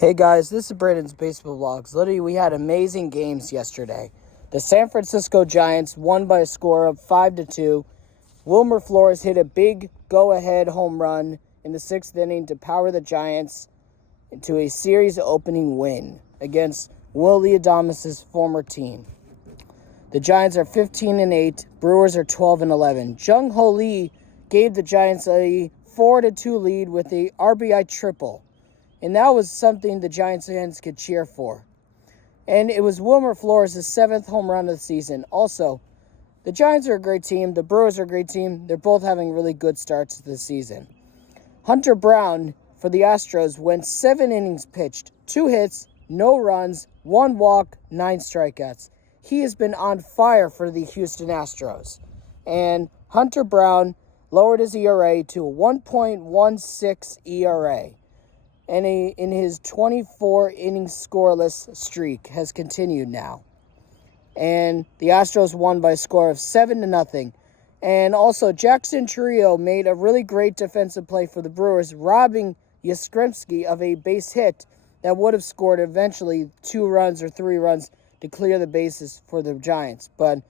Hey guys, this is Brandon's Baseball Vlogs. Literally, we had amazing games yesterday. The San Francisco Giants won by a score of 5-2. Wilmer Flores hit a big go-ahead home run in the sixth inning to power the Giants into a series-opening win against Willie Adames' former team. The Giants are 15-8. Brewers are 12-11. Jung Ho Lee gave the Giants a 4-2 lead with a RBI triple. And that was something the Giants fans could cheer for. And it was Wilmer Flores' seventh home run of the season. Also, the Giants are a great team. The Brewers are a great team. They're both having really good starts to the season. Hunter Brown for the Astros went 7 innings pitched, 2 hits, no runs, 1 walk, 9 strikeouts. He has been on fire for the Houston Astros. And Hunter Brown lowered his ERA to a 1.16 ERA. And in his 24-inning scoreless streak has continued now. And the Astros won by a score of 7-0. And also, Jackson Chourio made a really great defensive play for the Brewers, robbing Yastrzemski of a base hit that would have scored eventually 2 runs or 3 runs to clear the bases for the Giants. But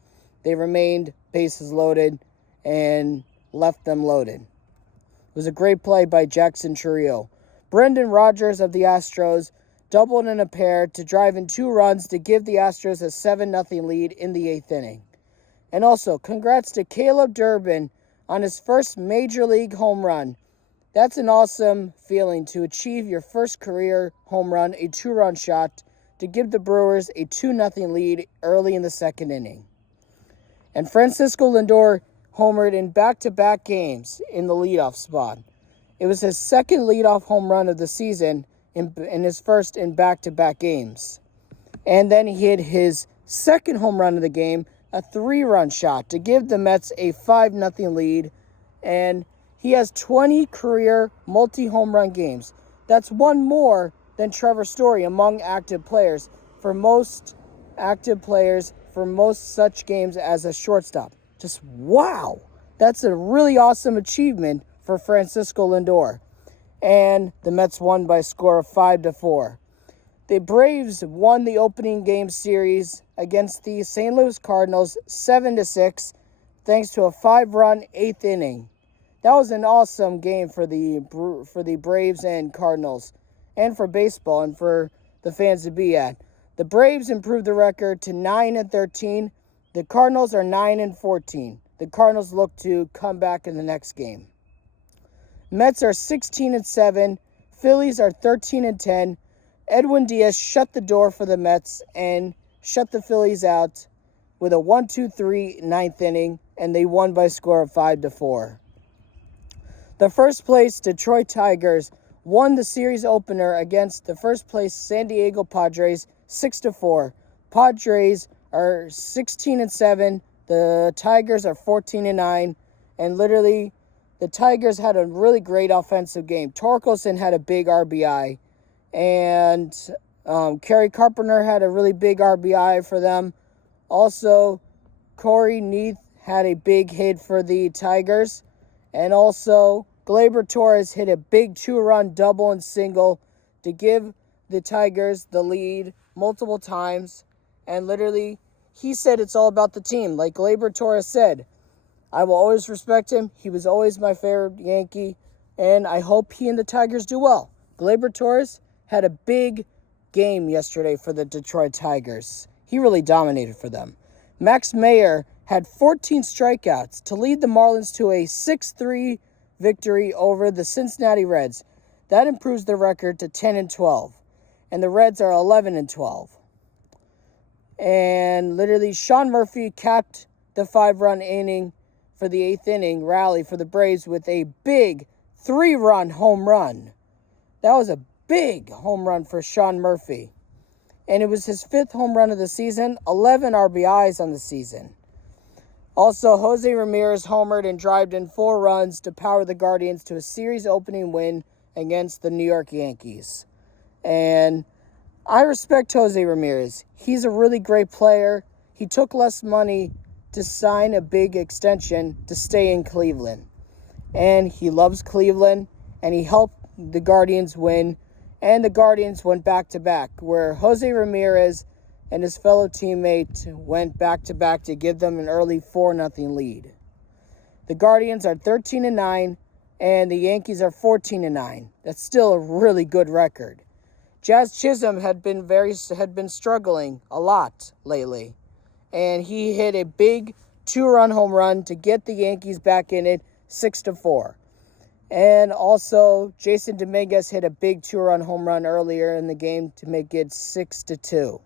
they remained bases loaded and left them loaded. It was a great play by Jackson Chourio. Brendan Rodgers of the Astros doubled in a pair to drive in 2 runs to give the Astros a 7-0 lead in the 8th inning. And also, congrats to Caleb Durbin on his first Major League home run. That's an awesome feeling to achieve your first career home run, a 2-run shot, to give the Brewers a 2-0 lead early in the 2nd inning. And Francisco Lindor homered in back-to-back games in the leadoff spot. It was his second leadoff home run of the season in his first in back-to-back games. And then he hit his second home run of the game, a 3-run shot, to give the Mets a 5-0 lead. And he has 20 career multi-home run games. That's one more than Trevor Story among active players for most such games as a shortstop. Just wow! That's a really awesome achievement for Francisco Lindor. And the Mets won by a score of 5-4. The Braves won the opening game series against the St. Louis Cardinals 7-6 thanks to a 5-run 8th inning. That was an awesome game for the Braves and Cardinals, and for baseball and for the fans to be at. The Braves improved the record to 9-13. The Cardinals are 9-14. The Cardinals look to come back in the next game. Mets are 16-7. Phillies are 13-10. Edwin Diaz shut the door for the Mets and shut the Phillies out with a 1-2-3 9th inning, and they won by a score of 5-4. The first place Detroit Tigers won the series opener against the first place San Diego Padres 6-4. Padres are 16-7. The Tigers are 14-9, and literally the Tigers had a really great offensive game. Torkelson had a big RBI, and Kerry Carpenter had a really big RBI for them. Also, Corey Neath had a big hit for the Tigers, and also Gleyber Torres hit a big 2-run double and single to give the Tigers the lead multiple times. And literally, he said it's all about the team. Like Gleyber Torres said, I will always respect him. He was always my favorite Yankee, and I hope he and the Tigers do well. Gleyber Torres had a big game yesterday for the Detroit Tigers. He really dominated for them. Max Meyer had 14 strikeouts to lead the Marlins to a 6-3 victory over the Cincinnati Reds. That improves the record to 10-12, and the Reds are 11-12. And literally, Sean Murphy capped the 5-run inning for the 8th inning rally for the Braves with a big 3-run home run. That was a big home run for Sean Murphy. And it was his 5th home run of the season, 11 RBIs on the season. Also, Jose Ramirez homered and drived in 4 runs to power the Guardians to a series-opening win against the New York Yankees. And I respect Jose Ramirez. He's a really great player. He took less money to sign a big extension to stay in Cleveland. And he loves Cleveland, and he helped the Guardians win and the Guardians went back-to-back, where Jose Ramirez and his fellow teammate went back-to-back to give them an early 4-0 lead. The Guardians are 13-9, and the Yankees are 14-9. That's still a really good record. Jazz Chisholm had been struggling a lot lately, and he hit a big 2-run home run to get the Yankees back in it 6-4. And also, Jason Dominguez hit a big 2-run home run earlier in the game to make it 6-2.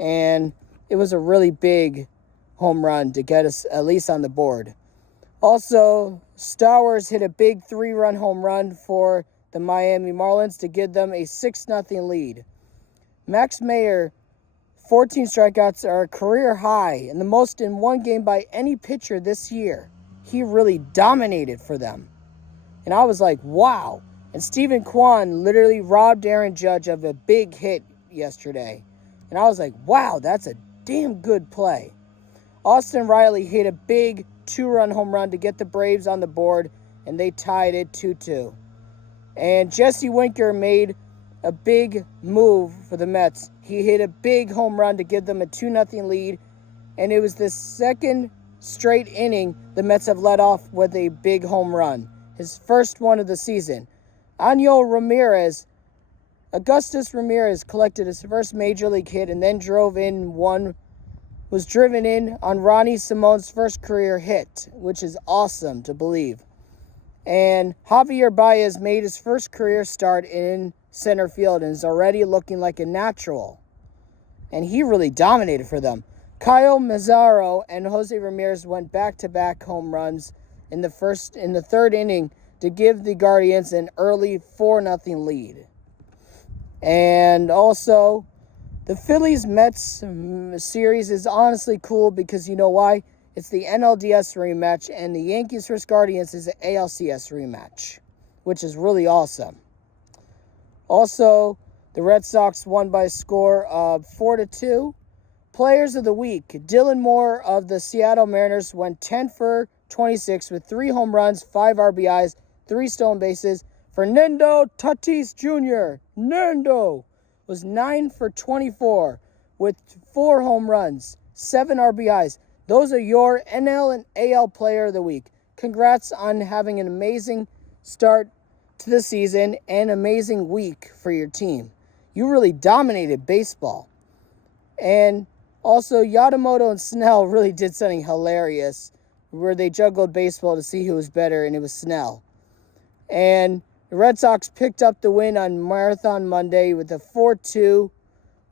And it was a really big home run to get us at least on the board. Also, Stowers hit a big 3-run home run for the Miami Marlins to give them a 6-0 lead. Max Meyer, 14 strikeouts are a career high and the most in one game by any pitcher this year. He really dominated for them. And I was like, wow. And Stephen Kwan literally robbed Aaron Judge of a big hit yesterday. And I was like, wow, that's a damn good play. Austin Riley hit a big 2-run home run to get the Braves on the board, and they tied it 2-2. And Jesse Winker made a big move for the Mets. He hit a big home run to give them a 2-0 lead, and it was the second straight inning the Mets have led off with a big home run, his first one of the season. Augustus Ramirez collected his first major league hit and then was driven in on Ronnie Simone's first career hit, which is awesome to believe. And Javier Baez made his first career start in center field and is already looking like a natural. And he really dominated for them. Kyle Mazzaro and Jose Ramirez went back-to-back home runs in the third inning to give the Guardians an early 4-0 lead. And also, the Phillies-Mets series is honestly cool because you know why? It's the NLDS rematch, and the Yankees vs. Guardians is the ALCS rematch, which is really awesome. Also, the Red Sox won by a score of 4-2. Players of the week, Dylan Moore of the Seattle Mariners went 10 for 26 with 3 home runs, 5 RBIs, 3 stolen bases. Fernando Tatis Jr. Was 9 for 24 with 4 home runs, 7 RBIs. Those are your NL and AL Player of the Week. Congrats on having an amazing start to the season and amazing week for your team. You really dominated baseball. And also, Yamamoto and Snell really did something hilarious where they juggled baseball to see who was better, and it was Snell. And the Red Sox picked up the win on Marathon Monday with a 4-2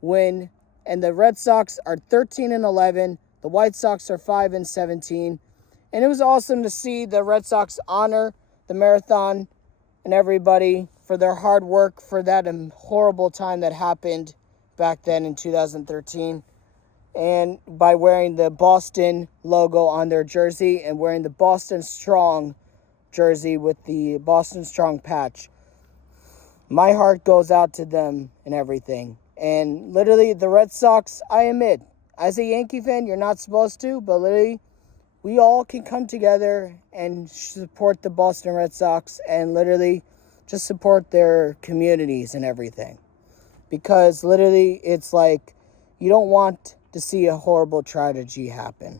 win, and the Red Sox are 13-11. The White Sox are 5-17. And it was awesome to see the Red Sox honor the Marathon and everybody for their hard work for that horrible time that happened back then in 2013. And by wearing the Boston logo on their jersey and wearing the Boston Strong jersey with the Boston Strong patch. My heart goes out to them and everything. And literally, the Red Sox, I admit, as a Yankee fan, you're not supposed to, but literally, we all can come together and support the Boston Red Sox and literally just support their communities and everything. Because literally, it's like, you don't want to see a horrible tragedy happen.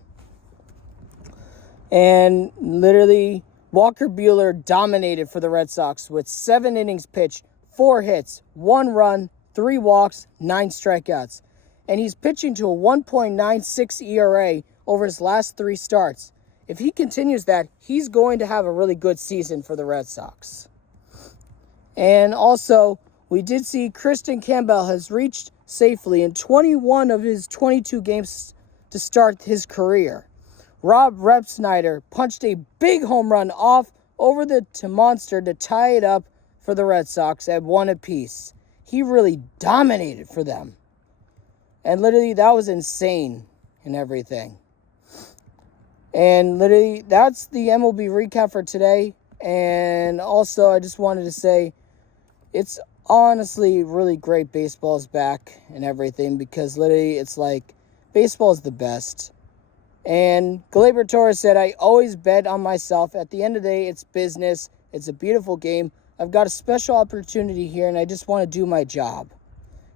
And literally, Walker Buehler dominated for the Red Sox with 7 innings pitched, 4 hits, 1 run, 3 walks, 9 strikeouts. And he's pitching to a 1.96 ERA over his last 3 starts. If he continues that, he's going to have a really good season for the Red Sox. And also, we did see Kristen Campbell has reached safely in 21 of his 22 games to start his career. Rob Repsnyder punched a big home run off over the monster to tie it up for the Red Sox at 1 apiece. He really dominated for them. And literally, that was insane and everything. And literally, that's the MLB recap for today. And also, I just wanted to say, it's honestly really great baseball's back and everything, because literally, it's like, baseball is the best. And Gleyber Torres said, I always bet on myself. At the end of the day, it's business. It's a beautiful game. I've got a special opportunity here, and I just want to do my job.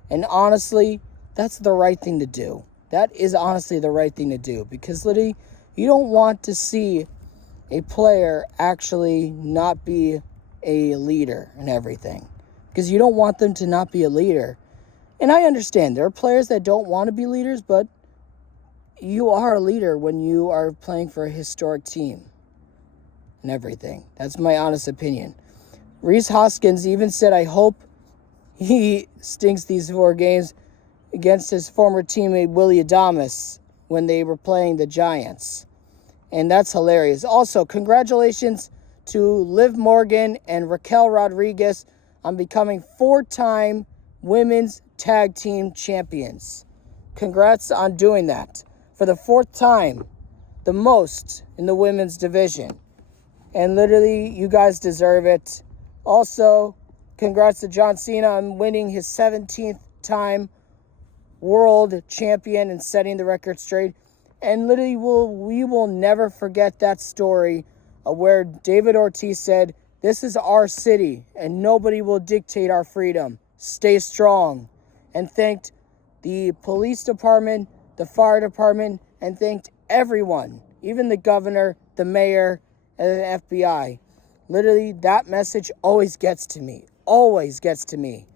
And honestly, that's the right thing to do. That is honestly the right thing to do, because literally, you don't want to see a player actually not be a leader and everything, because you don't want them to not be a leader. And I understand there are players that don't want to be leaders, but you are a leader when you are playing for a historic team and everything. That's my honest opinion. Rhys Hoskins even said, I hope he stinks these 4 games against his former teammate Willie Adames when they were playing the Giants. And that's hilarious. Also, congratulations to Liv Morgan and Raquel Rodriguez on becoming 4-time women's tag team champions. Congrats on doing that for the 4th time, the most in the women's division. And literally, you guys deserve it. Also, congrats to John Cena on winning his 17th time world champion and setting the record straight. And literally, we will never forget that story of where David Ortiz said, this is our city and nobody will dictate our freedom. Stay strong. And thanked the police department, the fire department, and thanked everyone, even the governor, the mayor, and the FBI. Literally, that message always gets to me. Always gets to me.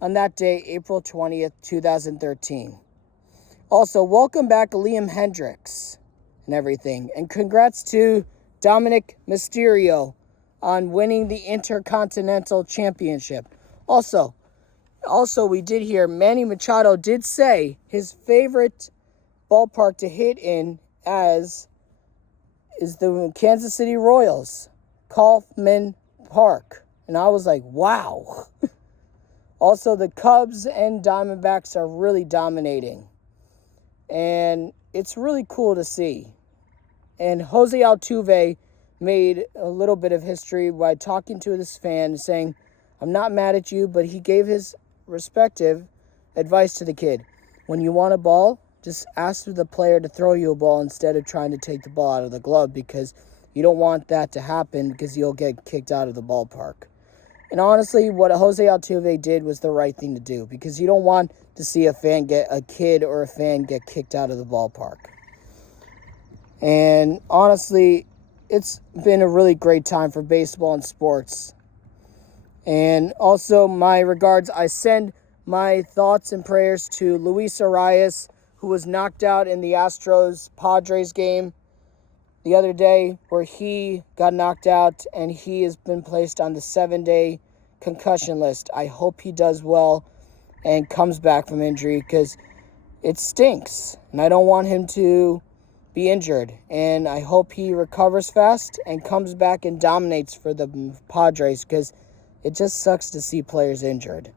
On that day, April 20th, 2013. Also, welcome back Liam Hendricks and everything. And congrats to Dominic Mysterio on winning the Intercontinental Championship. Also, we did hear Manny Machado did say his favorite ballpark to hit in is the Kansas City Royals, Kauffman Park. And I was like, wow. Also, the Cubs and Diamondbacks are really dominating. And it's really cool to see. And Jose Altuve made a little bit of history by talking to this fan, saying, I'm not mad at you, but he gave his respective advice to the kid. When you want a ball, just ask the player to throw you a ball instead of trying to take the ball out of the glove, because you don't want that to happen, because you'll get kicked out of the ballpark. And honestly, what Jose Altuve did was the right thing to do, because you don't want to see a kid or a fan get kicked out of the ballpark. And honestly, it's been a really great time for baseball and sports. And also, my regards, I send my thoughts and prayers to Luis Arias, who was knocked out in the Astros-Padres game the other day, where he got knocked out and he has been placed on the 7-day concussion list. I hope he does well and comes back from injury, because it stinks and I don't want him to be injured. And I hope he recovers fast and comes back and dominates for the Padres, because it just sucks to see players injured.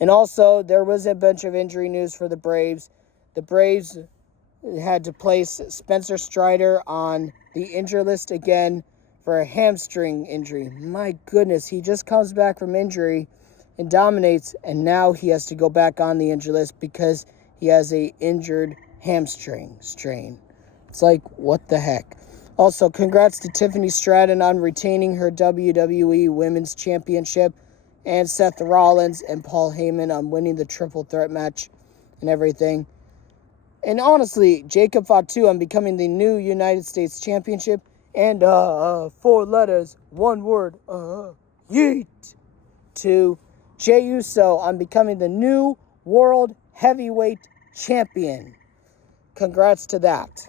And also, there was a bunch of injury news for the Braves. The Braves had to place Spencer Strider on the injury list again for a hamstring injury. My goodness, he just comes back from injury and dominates, and now he has to go back on the injury list because he has a injured hamstring strain. It's like, what the heck? Also, congrats to Tiffany Stratton on retaining her WWE Women's Championship, and Seth Rollins and Paul Heyman on winning the triple threat match and everything. And honestly, Jacob Fatu on becoming the new United States Championship. And 4 letters, 1 word, yeet. To Jey Uso on becoming the new World Heavyweight Champion. Congrats to that.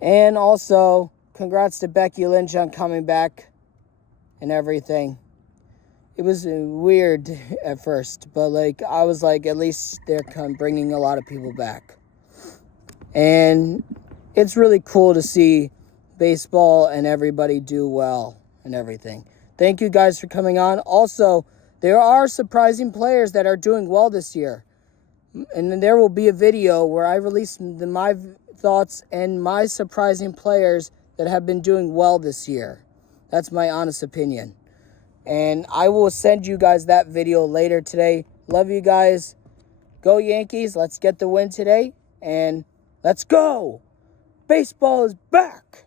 And also, congrats to Becky Lynch on coming back and everything. It was weird at first, but I was like, at least they're bringing a lot of people back. And it's really cool to see baseball and everybody do well and everything. Thank you guys for coming on. Also, there are surprising players that are doing well this year. And then there will be a video where I release my thoughts and my surprising players that have been doing well this year. That's my honest opinion. And I will send you guys that video later today. Love you guys. Go Yankees. Let's get the win today. And let's go. Baseball is back.